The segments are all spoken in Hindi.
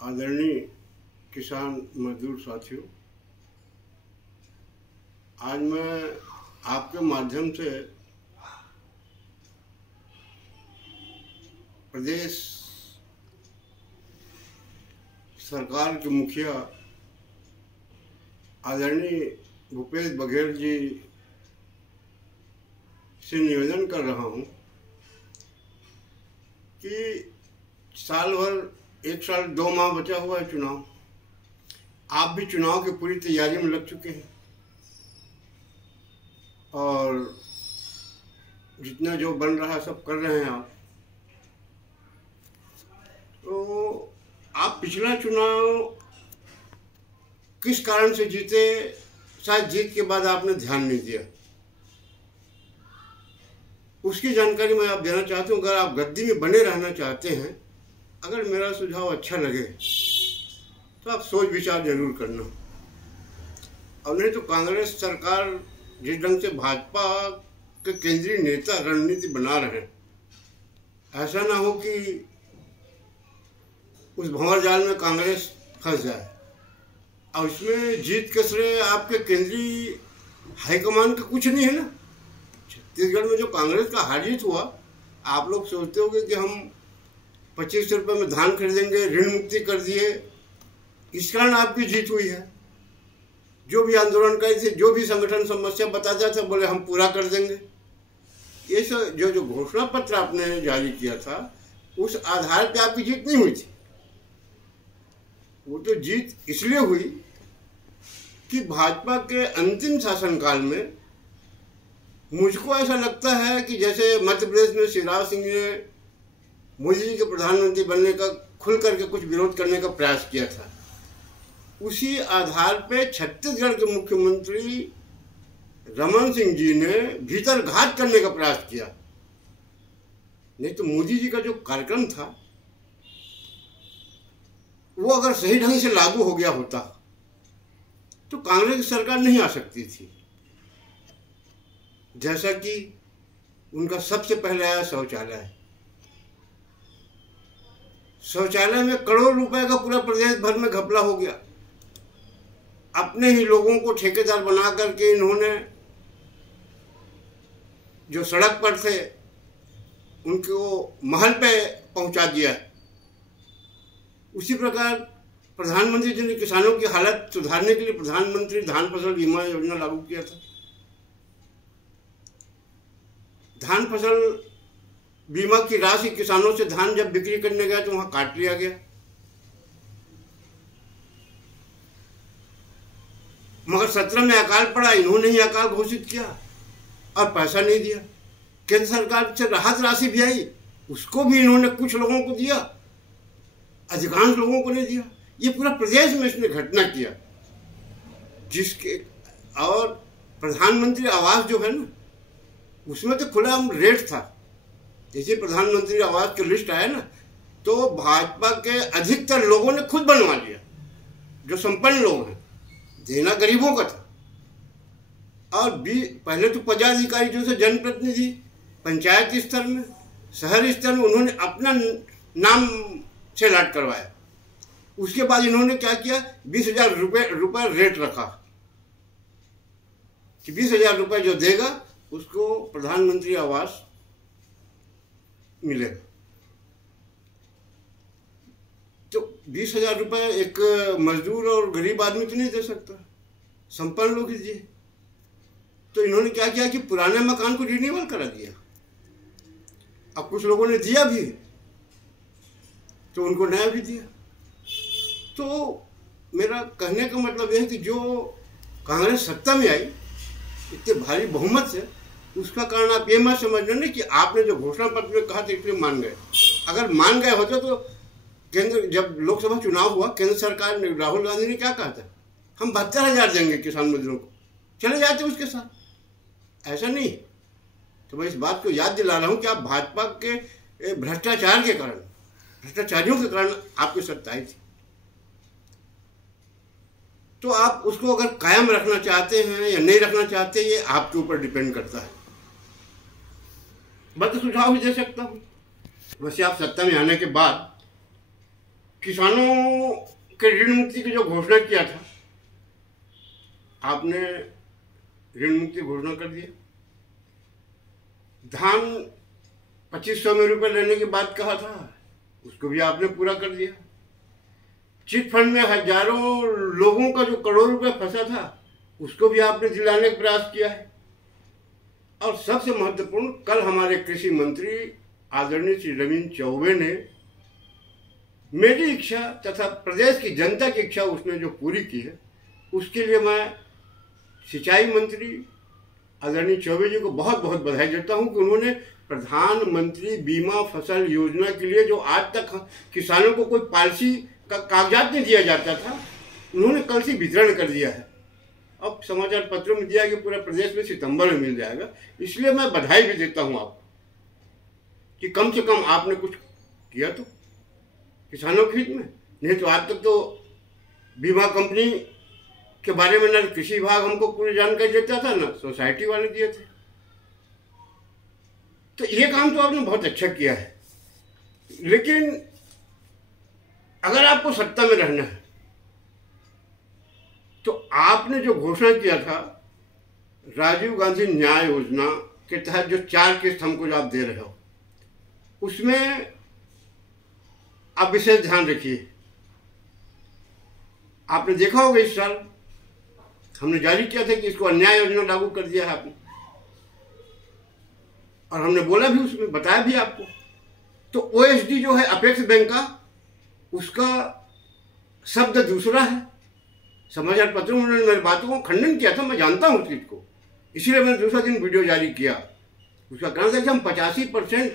आदरणीय किसान मजदूर साथियों, आज मैं आपके माध्यम से प्रदेश सरकार के मुखिया आदरणीय भूपेश बघेल जी से निवेदन कर रहा हूं कि साल भर 1 साल 2 माह बचा हुआ है चुनाव। आप भी चुनाव की पूरी तैयारी में लग चुके हैं और जितना जो बन रहा है सब कर रहे हैं आप। तो आप पिछला चुनाव किस कारण से जीते, शायद जीत के बाद आपने ध्यान नहीं दिया, उसकी जानकारी मैं आप देना चाहता हूँ। अगर आप गद्दी में बने रहना चाहते हैं, अगर मेरा सुझाव अच्छा लगे तो आप सोच विचार जरूर करना, और नहीं तो कांग्रेस सरकार जिस ढंग से भाजपा के केंद्रीय नेता रणनीति बना रहे हैं, ऐसा ना हो कि उस भंवर जाल में कांग्रेस फंस जाए। और इसमें जीत के श्रेय आपके केंद्रीय हाईकमान का कुछ नहीं है ना। छत्तीसगढ़ में जो कांग्रेस का हार जीत हुआ, आप लोग सोचते होंगे कि हम 25 रुपये में धान खरीदेंगे, ऋण मुक्ति कर दिए, इस कारण आपकी जीत हुई है। जो भी आंदोलनकारी थे, जो भी संगठन समस्या बताता था, बोले हम पूरा कर देंगे। ये सब जो घोषणा पत्र आपने जारी किया था, उस आधार पे आपकी जीत नहीं हुई थी। वो तो जीत इसलिए हुई कि भाजपा के अंतिम शासनकाल में मुझको ऐसा लगता है कि जैसे मध्य प्रदेश में शिवराज सिंह ने मोदी जी के प्रधानमंत्री बनने का खुल करके कुछ विरोध करने का प्रयास किया था, उसी आधार पे छत्तीसगढ़ के मुख्यमंत्री रमन सिंह जी ने भीतर घात करने का प्रयास किया। नहीं तो मोदी जी का जो कार्यक्रम था वो अगर सही ढंग से लागू हो गया होता तो कांग्रेस की सरकार नहीं आ सकती थी। जैसा कि उनका सबसे पहले आया शौचालय। शौचालय में करोड़ रुपए का पूरा प्रदेश भर में घपला हो गया। अपने ही लोगों को ठेकेदार बना करके इन्होंने जो सड़क पर थे उनको महल पे पहुंचा दिया। उसी प्रकार प्रधानमंत्री जी ने किसानों की हालत सुधारने के लिए प्रधानमंत्री धान फसल बीमा योजना लागू किया था। धान फसल बीमा की राशि किसानों से धान जब बिक्री करने गया तो वहां काट लिया गया। मगर 17 में अकाल पड़ा, इन्होंने ही अकाल घोषित किया और पैसा नहीं दिया। केंद्र सरकार से राहत राशि भी आई, उसको भी इन्होंने कुछ लोगों को दिया, अधिकांश लोगों को नहीं दिया। ये पूरा प्रदेश में इसने घटना किया, जिसके और प्रधानमंत्री आवास जो है ना, उसमें तो खुला रेट था। जैसे प्रधानमंत्री आवास की लिस्ट आया ना, तो भाजपा के अधिकतर लोगों ने खुद बनवा लिया। जो संपन्न लोग हैं, देना गरीबों का था। और पहले तो पदाधिकारी जो थे, जनप्रतिनिधि पंचायत स्तर में, शहर स्तर में, उन्होंने अपना नाम से लाट करवाया। उसके बाद इन्होंने क्या किया, 20,000 रुपये रेट रखा कि 20,000 रुपये जो देगा उसको प्रधानमंत्री आवास मिलेगा। तो 20,000 रुपये एक मजदूर और गरीब आदमी तो नहीं दे सकता, संपन्न लोग ही दिए। तो इन्होंने क्या किया कि पुराने मकान को रिन्यूअल करा दिया। अब कुछ लोगों ने दिया भी तो उनको नया भी दिया। तो मेरा कहने का मतलब यह है कि जो कांग्रेस सत्ता में आई इतने भारी बहुमत से, उसका कारण आप ये मत समझना नहीं कि आपने जो घोषणा पत्र में कहा था इसलिए मान गए। अगर मान गए होते तो केंद्र, जब लोकसभा चुनाव हुआ, केंद्र सरकार ने, राहुल गांधी ने क्या कहा था, हम 72,000 देंगे किसान मजदूरों को, चले जाते उसके साथ। ऐसा नहीं। तो मैं इस बात को याद दिला रहा हूं कि आप भाजपा के भ्रष्टाचार के कारण, भ्रष्टाचारियों के कारण आपकी सत्ता आई थी। तो आप उसको अगर कायम रखना चाहते हैं या नहीं रखना चाहते, ये आपके ऊपर डिपेंड करता है। मैं तो सुझाव भी दे सकता हूँ। वैसे आप सत्ता में आने के बाद किसानों के ऋण मुक्ति की जो घोषणा किया था, आपने ऋण मुक्ति घोषणा कर दिया। धान 2500 में रुपये लेने की बात कहा था, उसको भी आपने पूरा कर दिया। चिट फंड में हजारों लोगों का जो करोड़ रुपए फंसा था, उसको भी आपने दिलाने का प्रयास किया है। और सबसे महत्वपूर्ण, कल हमारे कृषि मंत्री आदरणीय श्री रविंद्र चौबे ने मेरी इच्छा तथा प्रदेश की जनता की इच्छा उसने जो पूरी की है, उसके लिए मैं सिंचाई मंत्री आदरणीय चौबे जी को बहुत बहुत बधाई देता हूं कि उन्होंने प्रधानमंत्री बीमा फसल योजना के लिए जो आज तक किसानों को कोई पॉलिसी का कागजात नहीं दिया जाता था, उन्होंने कल से वितरण कर दिया है। अब समाचार पत्रों में दिया कि पूरा प्रदेश में सितंबर में मिल जाएगा। इसलिए मैं बधाई भी देता हूं आपको कि कम से कम आपने कुछ किया तो किसानों के हित में। नहीं तो आज तक तो बीमा कंपनी के बारे में न कृषि विभाग हमको पूरी जानकारी देता था, न सोसाइटी वाले दिए थे। तो ये काम तो आपने बहुत अच्छा किया है। लेकिन अगर आपको सत्ता में रहना है तो आपने जो घोषणा किया था राजीव गांधी न्याय योजना के तहत जो 4 किस्त हमको जो आप दे रहे हो, उसमें आप विशेष ध्यान रखिए। आपने देखा होगा इस साल हमने जारी किया था कि इसको अन्याय योजना लागू कर दिया है आपने, और हमने बोला भी, उसमें बताया भी आपको। तो ओएसडी जो है अपेक्स बैंक का, उसका शब्द दूसरा है। समाचार पत्रों में उन्होंने मेरी बातों को खंडन किया था, मैं जानता हूं उस चीज को, इसीलिए मैंने दूसरा दिन वीडियो जारी किया। उसका कहना था कि हम 85%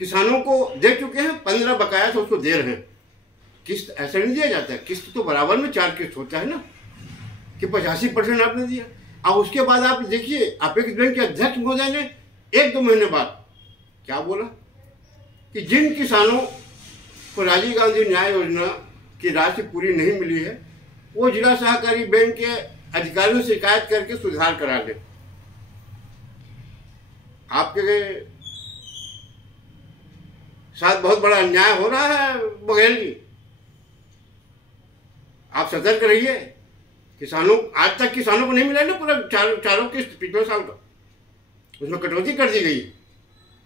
किसानों को दे चुके हैं, 15 बकाया तो उसको दे रहे हैं। किस्त ऐसा नहीं दिया जाता है, किस्त तो बराबर में 4 किस्त होता है ना, कि 85% आपने दिया। अब उसके बाद आप देखिए अपेक्स बैंक के अध्यक्ष महोदय ने 1-2 महीने बाद क्या बोला कि जिन किसानों को राजीव गांधी न्याय योजना की राशि पूरी नहीं मिली है, वो जिला सहकारी बैंक के अधिकारियों से शिकायत करके सुधार करा ले। आपके साथ बहुत बड़ा अन्याय हो रहा है बघेल जी, आप सतर्क रहिए। किसानों, आज तक किसानों को नहीं मिला ना पूरा चारों किस्त पिछले साल का, उसमें कटौती कर दी गई।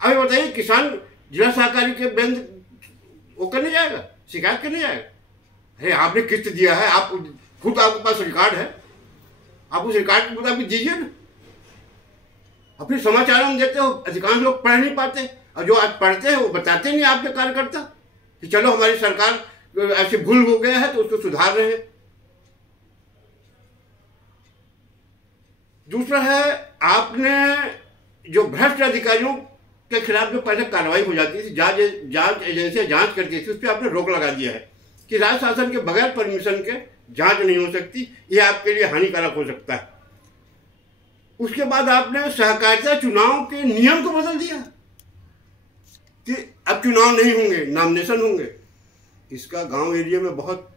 अभी बताइए किसान जिला सहकारी के बैंक वो करने जाएगा, शिकायत करने जाएगा? अरे आपने किस्त दिया है, आप खुद, आपके पास रिकॉर्ड है, आप उस रिकॉर्ड के मुताबिक दीजिए ना। और फिर समाचार हम देते हो, अधिकांश लोग पढ़ नहीं पाते, और जो आज पढ़ते हैं वो बताते नहीं आपके कार्यकर्ता कि चलो हमारी सरकार ऐसे भूल हो गया है तो उसको सुधार रहे हैं। दूसरा है, आपने जो भ्रष्ट अधिकारियों के खिलाफ जो पहले कार्रवाई हो जाती थी, जांच एजेंसियां जांच करती थी, उस पर आपने रोक लगा दिया है कि राज्य शासन के बगैर परमिशन के जांच नहीं हो सकती, ये आपके लिए हानिकारक हो सकता है। उसके बाद आपने सहकारिता चुनाव के नियम को बदल दिया कि अब चुनाव नहीं होंगे, नॉमिनेशन होंगे। इसका गांव एरिया में बहुत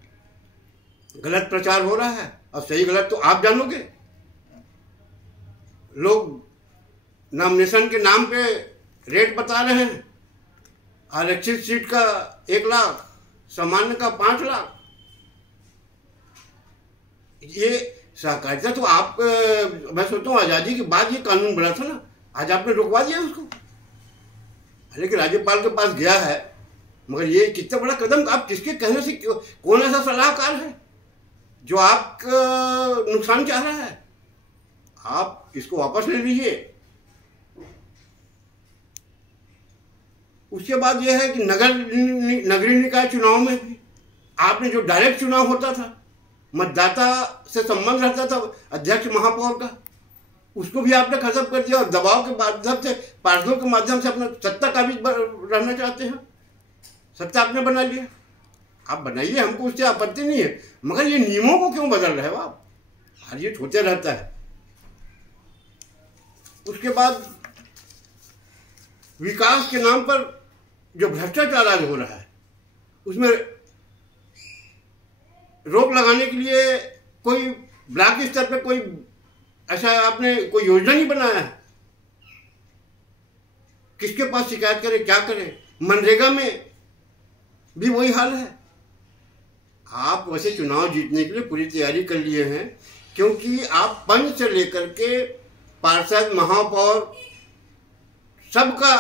गलत प्रचार हो रहा है, अब सही गलत तो आप जानोगे। लोग नॉमिनेशन के नाम पे रेट बता रहे हैं, आरक्षित सीट का 1 लाख, सामान्य का 5 लाख। ये सहकारिता तो आप, मैं सोचता हूँ आजादी के बाद ये कानून बना था ना, आज आपने रुकवा दिया उसको। लेकिन राज्यपाल के पास गया है, मगर ये कितना बड़ा कदम, आप किसके कहने से, कौन ऐसा सलाहकार है जो आपका नुकसान चाह रहा है? आप इसको वापस ले लीजिए। उसके बाद यह है कि नगरीय निकाय चुनाव में भी आपने जो डायरेक्ट चुनाव होता था, मतदाता से संबंध रहता था अध्यक्ष महापौर का, उसको भी आपने खत्म कर दिया, और दबाव के माध्यम से, पार्षदों के माध्यम से अपना सत्ता काबिज रहना चाहते हैं। सत्ता आपने बना लिया, आप बनाइए, हमको उससे आपत्ति नहीं है, मगर ये नियमों को क्यों बदल रहे हो आप? हर ये होते रहता है। उसके बाद विकास के नाम पर जो भ्रष्टाचार आज हो रहा है, उसमें रोक लगाने के लिए कोई ब्लॉक स्तर पे कोई ऐसा आपने कोई योजना नहीं बनाया है। किसके पास शिकायत करें, क्या करें? मनरेगा में भी वही हाल है, आप वैसे चुनाव जीतने के लिए पूरी तैयारी कर लिए हैं, क्योंकि आप पंच से लेकर के पार्षद, महापौर, सबका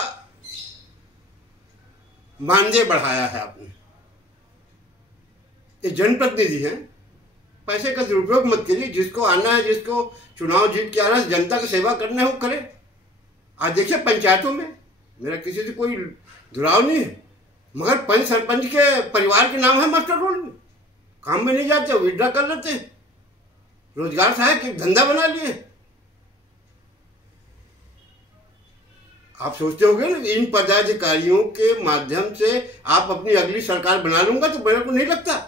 मानदेय बढ़ाया है आपने। ये जनप्रतिनिधि हैं, पैसे का दुरुपयोग मत कीजिए। जिसको आना है, जिसको चुनाव जीत के आना है, जनता की सेवा करना है वो करे। आज देखिए पंचायतों में, मेरा किसी से कोई दुराव नहीं है, मगर पंच सरपंच के परिवार के नाम है मास्टर रोल में, काम में नहीं जाते, विड्रा कर लेते, रोजगार सहायक एक धंधा बना लिए। आप सोचते होंगे ना इन पदाधिकारियों के माध्यम से आप अपनी अगली सरकार बना लूंगा, तो मेरे को नहीं लगता।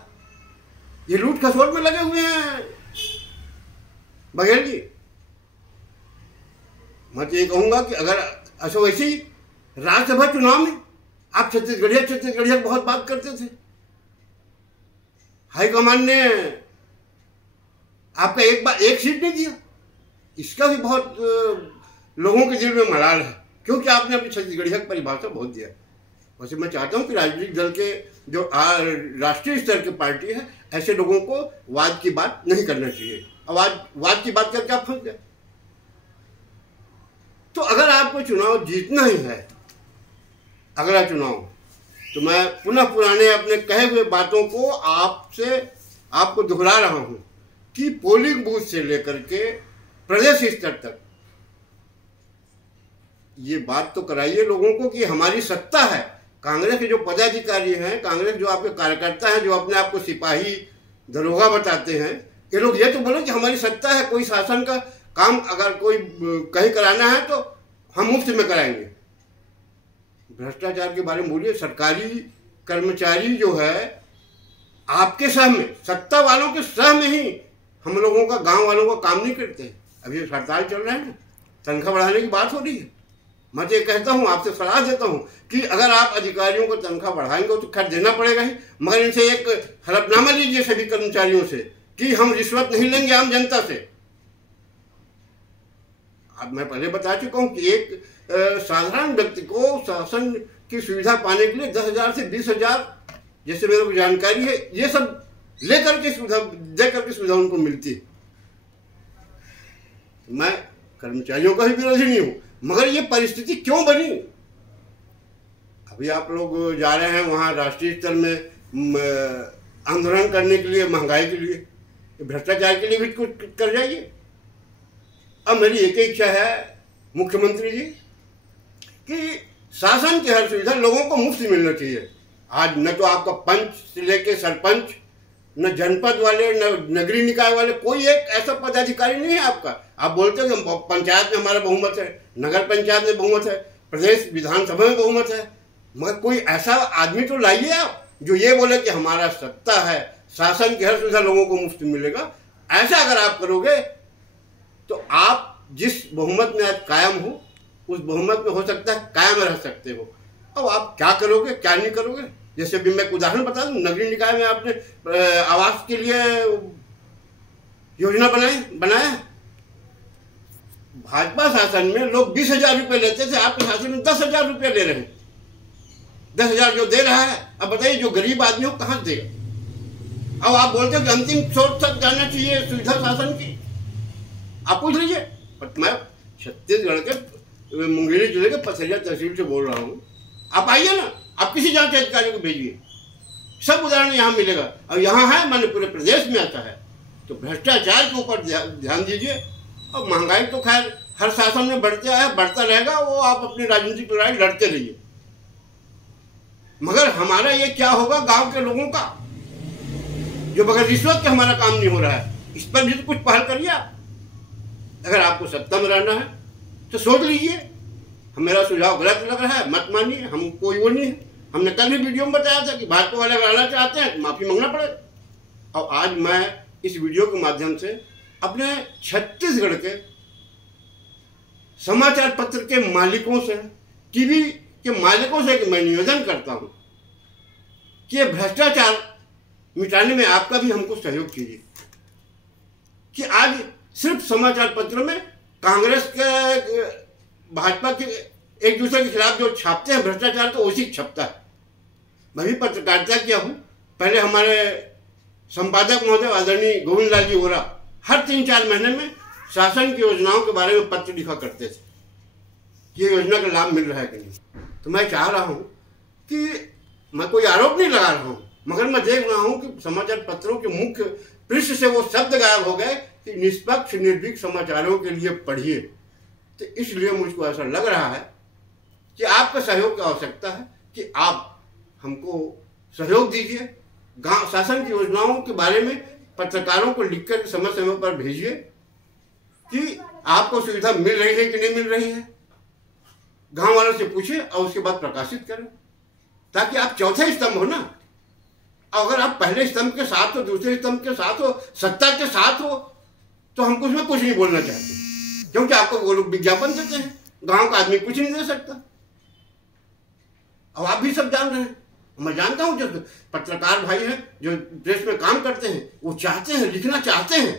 ये लूट खसोट में लगे हुए हैं बघेल जी। मैं तो ये कहूंगा कि अगर ऐसा वैसे ही राज्यसभा चुनाव में आप छत्तीसगढ़िया बहुत बात करते थे, हाईकमान ने आपका एक सीट नहीं दिया, इसका भी बहुत लोगों के दिल में मलाल है, क्योंकि आपने अपनी छत्तीसगढ़िया की परिभाषा बहुत दिया। वैसे मैं चाहता हूं कि राजनीतिक दल के जो राष्ट्रीय स्तर की पार्टी है, ऐसे लोगों को वाद की बात नहीं करना चाहिए। वाद की बात करके आप फंस गए। तो अगर आपको चुनाव जीतना ही है, अगला चुनाव, तो मैं पुनः पुराने अपने कहे हुए बातों को आपको दोहरा रहा हूं कि पोलिंग बूथ से लेकर के प्रदेश स्तर तक ये बात तो कराइए लोगों को कि हमारी सत्ता है। कांग्रेस के जो पदाधिकारी हैं, कांग्रेस जो आपके कार्यकर्ता हैं, जो अपने आप को सिपाही दरोगा बताते हैं, ये लोग ये तो बोलो कि हमारी सत्ता है, कोई शासन का काम अगर कोई कहीं कराना है तो हम मुफ्त में कराएंगे। भ्रष्टाचार के बारे में बोलिए। सरकारी कर्मचारी जो है आपके सह में, सत्ता वालों के सह में ही हम लोगों का, गांव वालों का काम नहीं करते। अभी हड़ताल चल रहा है ना, तनख्वाह बढ़ाने की बात हो रही है। मैं तो ये कहता हूँ, आपसे सलाह देता हूँ कि अगर आप अधिकारियों को तनख्वाह बढ़ाएंगे तो खर्च देना पड़ेगा ही, मगर इनसे एक हलफनामा लीजिए सभी कर्मचारियों से कि हम रिश्वत नहीं लेंगे आम जनता से। अब मैं पहले बता चुका हूँ कि एक साधारण व्यक्ति को शासन की सुविधा पाने के लिए 10,000 से 20,000, जैसे मेरे को जानकारी है, ये सब लेकर के सुविधा देकर के सुविधा उनको मिलती है। मैं कर्मचारियों का भी विरोधी नहीं हूँ, मगर ये परिस्थिति क्यों बनी? अभी आप लोग जा रहे हैं वहाँ राष्ट्रीय स्तर में आंदोलन करने के लिए, महंगाई के लिए, भ्रष्टाचार के लिए भी कुछ कर जाइए। अब मेरी एक ही इच्छा है मुख्यमंत्री जी कि शासन की हर सुविधा लोगों को मुफ्त मिलना चाहिए। आज न तो आपका पंच से लेके सरपंच, न जनपद वाले, न नगरीय निकाय वाले, कोई एक ऐसा पदाधिकारी नहीं है आपका। आप बोलते हो कि पंचायत में हमारा बहुमत है, नगर पंचायत में बहुमत है, प्रदेश विधानसभा में बहुमत है, मगर कोई ऐसा आदमी तो लाइए आप जो ये बोले कि हमारा सत्ता है, शासन की हर सुविधा लोगों को मुफ्त मिलेगा। ऐसा अगर आप करोगे तो आप जिस बहुमत में आज कायम हो, उस बहुमत में हो सकता है कायम रह सकते हो। अब आप क्या करोगे, क्या नहीं करोगे? जैसे अभी मैं एक उदाहरण बता दूं, नगरीय निकाय में आपने आवास के लिए योजना बनाया। भाजपा शासन में लोग 20,000 रुपये लेते थे, आपके शासन में 10,000 रुपये ले रहे हैं। 10,000 जो दे रहा है, अब बताइए जो गरीब आदमी हो कहाँ से देगा? अब आप बोलते हो कि अंतिम छोर तक जाना चाहिए सुविधा शासन की। आप पूछ लीजिए। पर मैं छत्तीसगढ़ के मुंगेली जिले के पथरिया तहसील से बोल रहा हूँ। आप आइए ना, आप किसी जांच अधिकारी को भेजिए, सब उदाहरण यहाँ मिलेगा। और यहाँ है, मैंने पूरे प्रदेश में आता है। तो भ्रष्टाचार के ऊपर ध्यान दीजिए। और महंगाई तो खैर हर शासन में बढ़ते आया, बढ़ता रहेगा, वो आप अपनी राजनीतिक लड़ाई लड़ते रहिए। मगर हमारा ये क्या होगा गांव के लोगों का, जो बगैर रिश्वत के हमारा काम नहीं हो रहा है? इस पर भी तो कुछ पहल करिए आप। अगर आपको सत्ता में रहना है तो सोच लीजिए। मेरा सुझाव गलत लग रहा है मत मानिए, हम कोई वो नहीं है। हमने कल भी वीडियो में बताया था कि भाजपा वाले अगर आना चाहते हैं तो माफी मांगना पड़ेगा। और आज मैं इस वीडियो के माध्यम से अपने छत्तीसगढ़ के समाचार पत्र के मालिकों से, टीवी के मालिकों से मैं निवेदन करता हूं कि ये भ्रष्टाचार मिटाने में आपका भी हमको सहयोग कीजिए। कि आज सिर्फ समाचार पत्र में कांग्रेस के, भाजपा के एक दूसरे के खिलाफ जो छापते हैं भ्रष्टाचार, तो उसी छपता है। मैं भी पत्रकारिता किया हूँ। पहले हमारे संपादक महोदय आदरणीय गोविंद लाल जी वोरा हर 3-4 महीने में शासन की योजनाओं के बारे में पत्र लिखा करते थे कि ये योजना का लाभ मिल रहा है कि नहीं। तो मैं चाह रहा हूँ कि मैं कोई आरोप नहीं लगा रहा हूँ, मगर मैं देख रहा हूँ कि समाचार पत्रों के मुख्य पृष्ठ से वो शब्द गायब हो गए कि निष्पक्ष निर्भीक समाचारों के लिए पढ़िए। तो इसलिए मुझको ऐसा लग रहा है कि आपका सहयोग की आवश्यकता है कि आप हमको सहयोग दीजिए, गांव शासन की योजनाओं के बारे में पत्रकारों को लिखकर समय समय पर भेजिए कि आपको सुविधा मिल रही है कि नहीं मिल रही है। गांव वालों से पूछिए और उसके बाद प्रकाशित करें, ताकि आप चौथे स्तंभ हो ना। अगर आप पहले स्तंभ के साथ हो, दूसरे स्तंभ के साथ हो, सत्ता के साथ हो, तो हमको उसमें कुछ नहीं बोलना चाहते, क्योंकि आपको वो लोग विज्ञापन देते हैं, गांव का आदमी कुछ नहीं दे सकता। अब आप भी सब जान रहे हैं, मैं जानता हूं जो पत्रकार भाई हैं जो प्रेस में काम करते हैं, वो चाहते हैं, लिखना चाहते हैं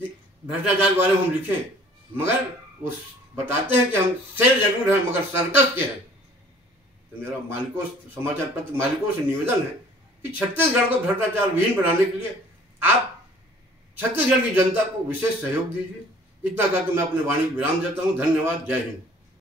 कि भ्रष्टाचार के बारे में हम लिखें, मगर वो बताते हैं कि हम शेर जरूर हैं मगर सर्कस के हैं। तो मेरा मालिकों, समाचार पत्र मालिकों से निवेदन है कि छत्तीसगढ़ को भ्रष्टाचार विहीन बनाने के लिए आप छत्तीसगढ़ की जनता को विशेष सहयोग दीजिए। इतना कहकर मैं अपने वाणी विराम देता हूँ। धन्यवाद। जय हिंद।